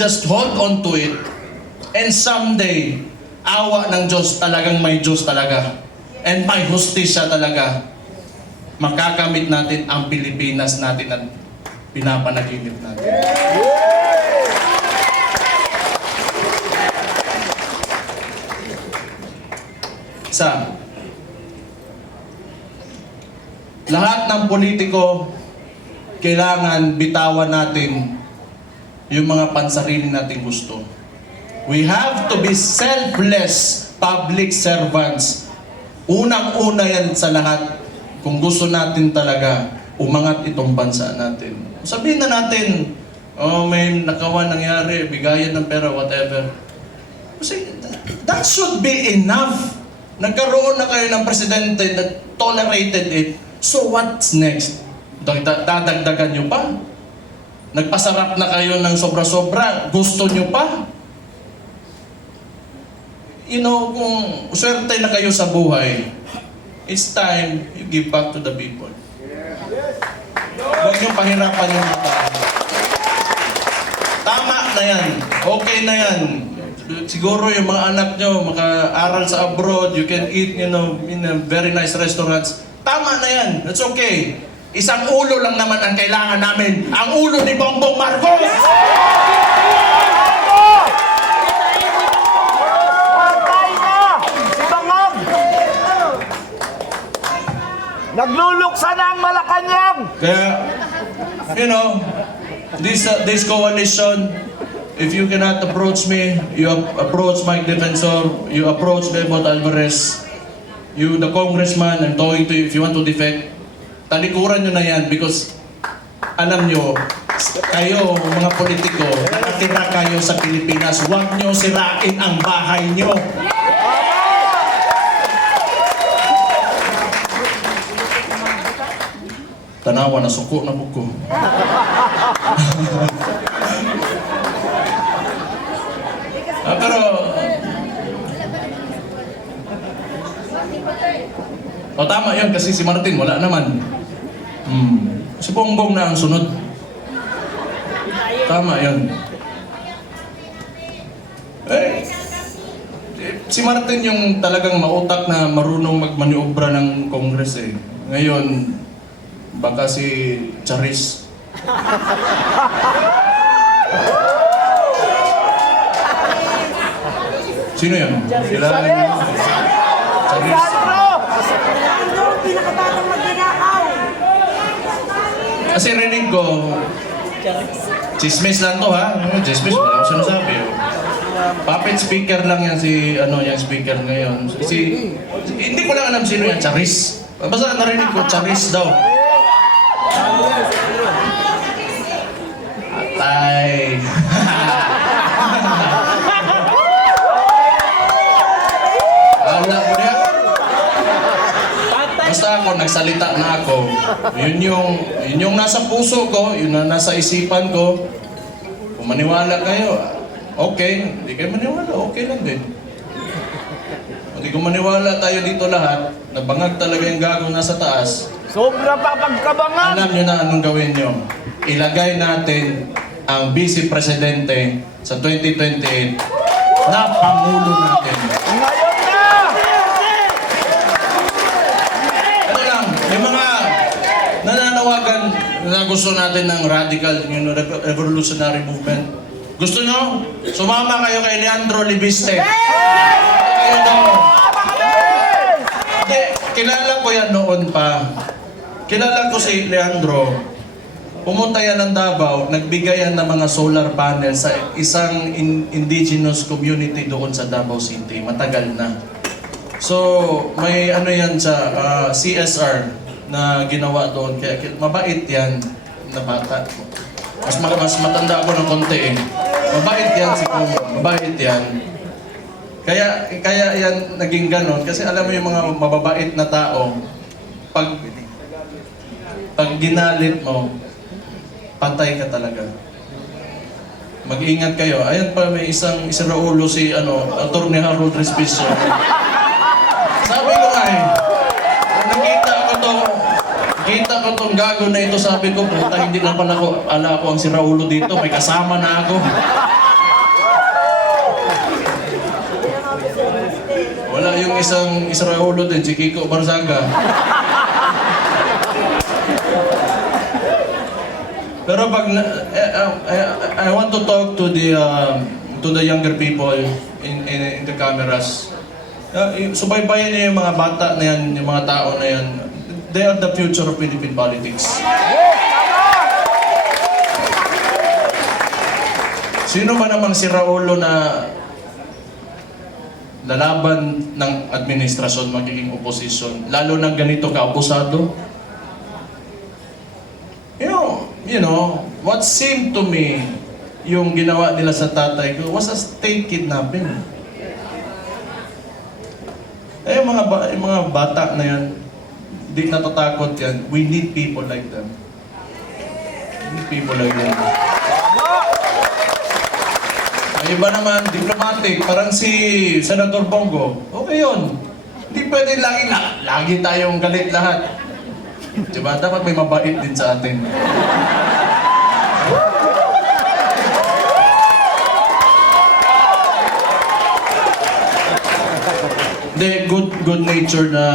just hold on to it. And someday, awa ng Diyos, talagang may Diyos talaga. And may hustisya talaga. Makakamit natin ang Pilipinas natin at pinapanaginip natin. Isa, lahat ng politiko, kailangan bitawan natin yung mga pansarili nating gusto. We have to be selfless public servants. Unang-una yan sa lahat kung gusto natin talaga umangat itong bansa natin. Sabihin na natin, oh, may nakawan nangyari, bigayan ng pera, whatever. Kasi that should be enough. Nagkaroon na kayo ng presidente that tolerated it. So what's next? Dadagdagan nyo pa? Nagpasarap na kayo ng sobra-sobra? Gusto nyo pa? You know, kung swerte na kayo sa buhay, it's time you give back to the people. Huwag nyo pahirapan yung mga tao. Tama na yan. Okay na yan. Siguro yung mga anak nyo maka-aral sa abroad, you can eat, you know, in a very nice restaurants. Tama na yan. That's okay. Isang ulo lang naman ang kailangan namin. Ang ulo ni Bongbong Marcos! Nagluluksa na ang Malacanang! Kaya, you know, this coalition, if you cannot approach me, you approach Mike Defensor, you approach Bebot Alvarez, you, the congressman, I'm talking to you, if you want to defect, talikuran nyo na yan because alam nyo, kayo, mga politiko, nakatira kayo sa Pilipinas, huwag nyo sirain ang bahay nyo. Tanawa na suko na buko. Pero tama yun kasi si Martin wala naman. Si Bongbong na ang sunod. Tama yun. Si Martin yung talagang mautak na marunong magmaniobra ng Congress eh. Ngayon, baka si Charis. Sino yan? Kilala niyo? Charis. Pinakabatang magnanakaw. Kasi rinig ko, chismis lang to ha? Chismis, wala ko sinasabi. Puppet speaker lang yan si, yung speaker ngayon. Hindi ko lang alam sino yan, Charis. Basta narinig ko, Charis daw. Atay. Wala ko niya. Basta ako, nagsalita na ako. Yun yung nasa puso ko, yun na nasa isipan ko. Kung maniwala kayo, okay. Hindi kayo maniwala, okay lang din. Hindi kung maniwala tayo dito lahat, nabangag talaga yung gago nasa taas. Sobra pa pagkabangan! Alam nyo na anong gawin nyo. Ilagay natin ang Vice Presidente sa 2028 na Pangulo natin. Ngayon na! Ito lang, may mga nananawagan na gusto natin ng radical, revolutionary movement. Gusto nyo? Sumama kayo kay Leandro Libiste. Kayo daw. Kilala ko yan noon pa. Kilala ko si Leandro. Pumunta yan ng Davao, nagbigay yan ng mga solar panel sa isang indigenous community doon sa Davao City. Matagal na. So, may yan sa CSR na ginawa doon. Kaya mabait yan na bata. Mas matanda ako ng konti eh. Mabait yan si Pum. Mabait yan. Kaya yan naging ganon. Kasi alam mo yung mga mababait na tao, pag ginalit mo, patay ka talaga. Mag-ingat kayo. Ayan pa, may isang Raulo si Atty. Harold Respicio. Sabi ko nga nakita ko tong gago na ito, sabi ko, puta, hindi na pala ala ako ang si Raulo dito, may kasama na ako. isang Israulo din, si Kiko Barzaga. Pero pag I want to talk to the younger people in the cameras. Subaybayan niyo yung mga bata na yan, yung mga tao na yan. They are the future of Philippine politics. Sino ba namang si Raulo na lalaban ng administrasyon magiging oposisyon, lalo ng ganito ka-abusado? You know, what seemed to me yung ginawa nila sa tatay ko was a state kidnapping. Yung mga bata na yan, di natatakot yan. We need people like them. We need people like them. May iba naman, diplomatic, parang si Senator Bongo. Okay yun. Hindi pwede lagi tayong galit lahat. Diba? Dapat may mabait din sa atin. Hindi, good nature na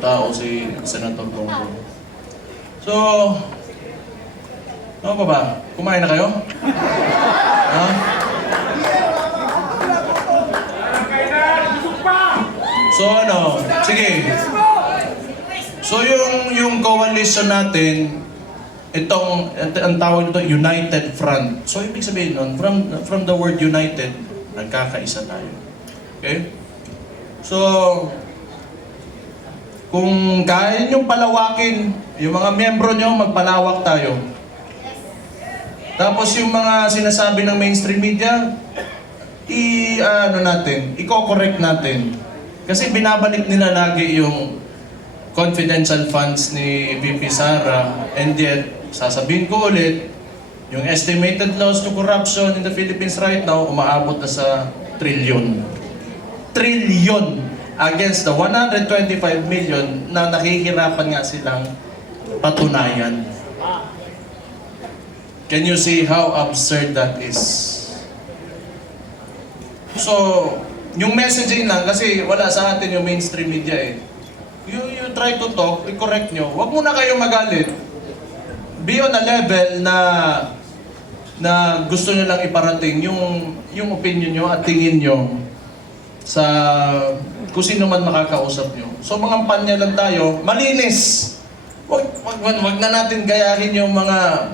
tao si Senator Bongo. So, ano pa ba? Kumain na kayo? Ha? So ano, sige. So yung coalition natin, ang tawag nito United Front. So ibig sabihin nun, from the word united, nagkakaisa tayo. Okay? So kung kaya nyo palawakin, yung mga miyembro nyo, magpalawak tayo. Tapos yung mga sinasabi ng mainstream media, i-correct natin. Kasi binabalik nila lagi yung confidential funds ni VP Sara, and yet, sasabihin ko ulit, yung estimated loss to corruption in the Philippines right now, umaabot na sa trilyon. Trilyon! Against the 125 million na nakihirapan nga silang patunayan. Can you see how absurd that is? So, yung messaging lang, kasi wala sa atin yung mainstream media eh. You try to talk, i-correct nyo. Huwag muna kayong magalit. Be on a level na gusto nyo lang iparating yung opinion nyo at tingin nyo sa kung sino man makakausap nyo. So mga panya lang tayo, malinis. Wag na natin gayahin yung mga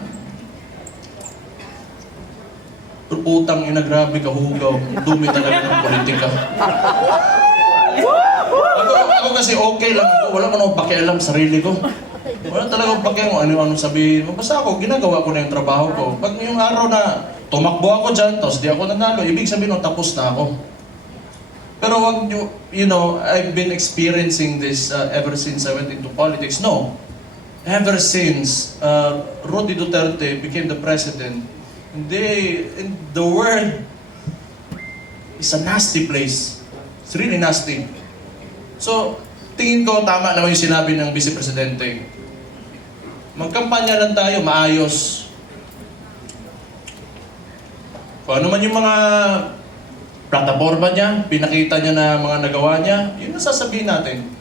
utang ina, grabe kahugaw. Dumi talaga ng politika. Ako kasi okay lang ako. Wala ko nang pakialam sa sarili ko. Wala talaga akong pakialam kung ano sabihin mo. Basta ako, ginagawa ko na yung trabaho ko. Pag yung araw na tumakbo ako dyan, tapos di ako nanalo, ibig sabihin nung tapos na ako. Pero wag nyo, I've been experiencing this ever since I went into politics. No. Ever since Rodi Duterte became the president, the world is a nasty place. It's really nasty. So, tingin ko tama naman yung sinabi ng Vice Presidente. Magkampanya lang tayo, maayos. Kung ano man yung mga plataforma niya, pinakita niya na mga nagawa niya, yun ang sasabihin natin.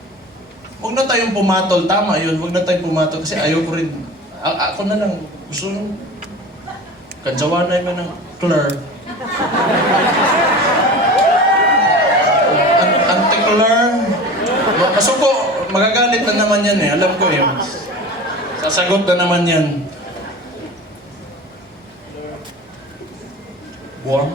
Huwag na tayong pumatol, tama yun, huwag na tayong pumatol kasi ayaw ko rin, ako na lang, gusto nung kadyawanay man ng Claire. Anti-Claire. Masuko, magagalit na naman yan eh, alam ko yun. Sasagot na naman yan. Buwang?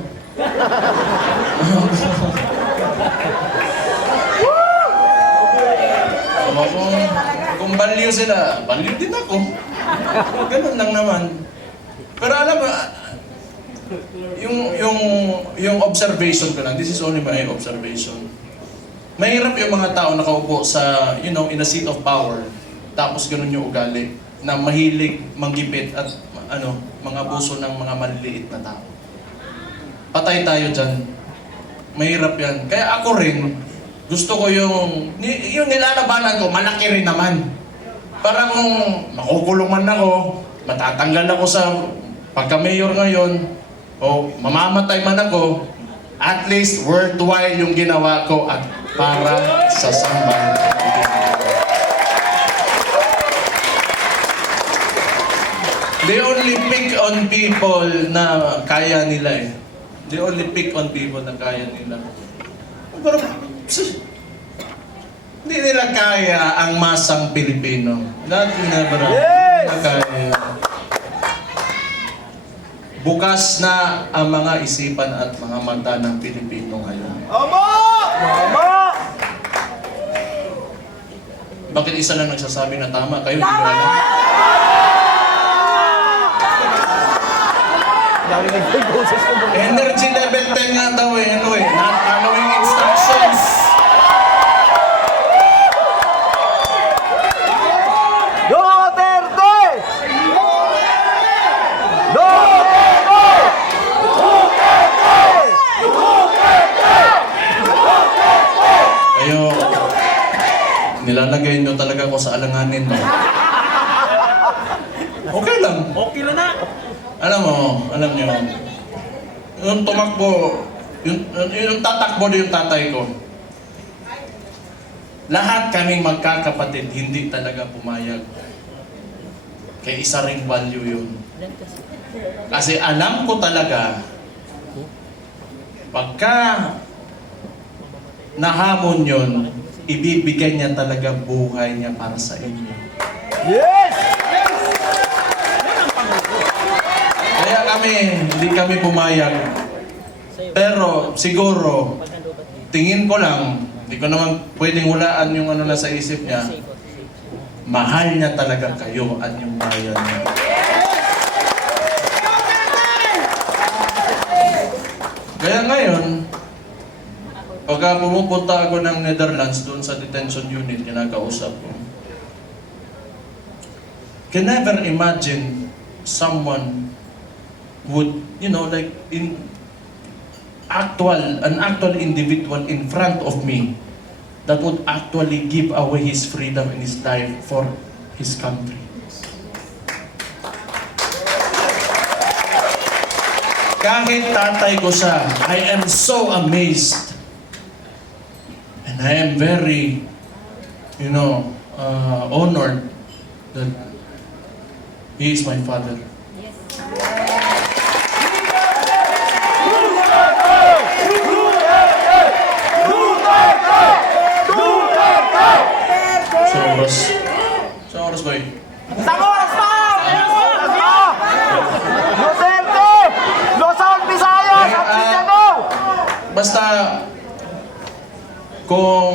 Kung baliw sila, baliw din ako. Ganun lang naman. Pero alam mo, yung observation ko lang, this is only my observation. Mahirap yung mga tao nakaupo sa, in a seat of power, tapos ganun yung ugali, na mahilig manggipit at mga abuso ng mga maliliit na tao. Patay tayo dyan. Mahirap yan. Kaya ako rin, gusto ko yung nilalabanan ko, malaki rin naman. Parang kung makukulong man ako, matatanggal ako sa pagka-mayor ngayon, o mamamatay man ako, At least worthwhile yung ginawa ko at para sa sambahan. They only pick on people na kaya nila eh. They only pick on people na kaya nila. Pero, hindi nila kaya ang masang Pilipino. Not never. Yes! Hindi nila kaya. Bukas na ang mga isipan at mga mata ng Pilipino ngayon. Ama! Ama! Bakit isa lang nagsasabi na tama? Kayo, hindi ba? Narinig ko yung boses ko. Energy level 10 nga daw eh. Ano eh? Not following instructions. Duterte! Duterte! Kayo, nilalagay nyo talaga ako sa alanganin, no? Okay lang. Okay na na. Alam nyo, yung tumakbo, yung tatakbo yung tatay ko, lahat kaming magkakapatid, hindi talaga pumayag. Kaya isa ring value yun. Kasi alam ko talaga, pagka nahamon yun, ibibigay niya talaga buhay niya para sa inyo. Yes! Kaya hindi kami pumayag. Pero siguro, tingin ko lang, hindi ko naman pwedeng hulaan yung ano na sa isip niya, mahal niya talaga kayo at yung bayan niya. Kaya ngayon, pagka pumupunta ako ng Netherlands doon sa detention unit, kinakausap ko, can never imagine someone would, like an actual individual in front of me that would actually give away his freedom and his life for his country. Kahit tatay ko siya, I am so amazed. And I am very, honored that he is my father. Sa oras ba yun? Isang oras pa! Duterte! Luzon, Visayas, at Mindanao! Basta, kung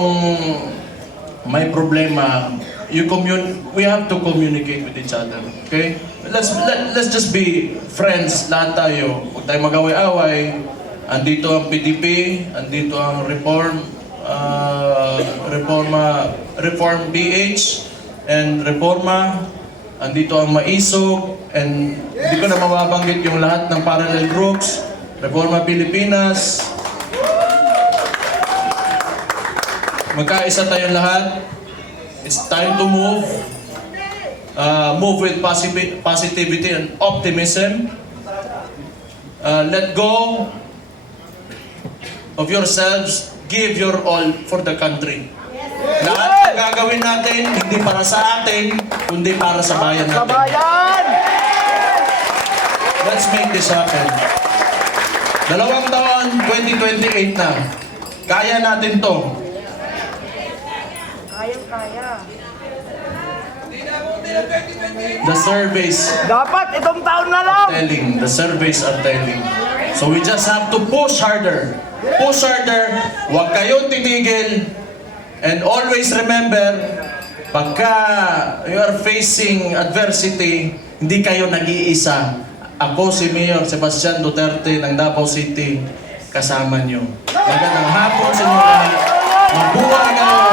may problema, we have to communicate with each other. Okay? Let's just be friends, lahat tayo. Huwag tayo mag-away-away. Andito ang PDP, andito ang Reform PH, and Reforma, andito ang Maisog, and hindi ko na mababanggit yung lahat ng parallel groups, Reforma Pilipinas. Magkaisa tayong lahat. It's time to move. Move with positivity and optimism. Let go of yourselves. Give your all for the country. Lahat ng gagawin natin, hindi para sa atin, kundi para sa bayan natin. Kabayan! Let's make this happen. 2 taon, 2028 na. Kaya natin to. Kayang-kaya. The surveys Dapat itong taon na lang! the surveys are telling. So we just have to push harder. Push harder. Huwag kayong titigil. And always remember, pagka you are facing adversity, hindi kayo nag-iisa. Ako si Mayor Sebastian Duterte ng Davao City, kasama nyo. Magandang hapon sa inyo lahat. Mabuhay kayo.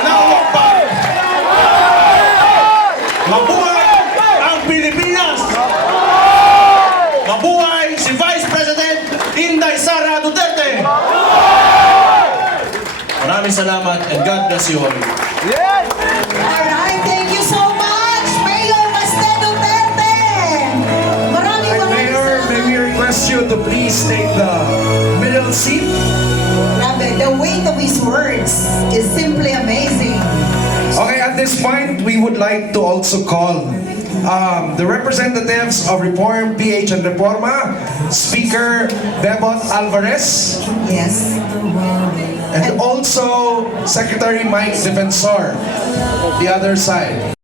Anawag pa! Mabuhay ang Pilipinas! Mabuhay si Vice President Inday Sara Duterte! Maraming salamat and God bless you all. Yes! Alright, thank you so much, Mayor Baste Duterte! Maraming Mayor, salamat. may we request request you to please take the middle seat. Grabe, the weight of his words is simply amazing. Okay, at this point, we would like to also call the representatives of Reform, PH, and Reforma, Speaker Bebot Alvarez, Yes. and also Secretary Mike Defensor, the other side.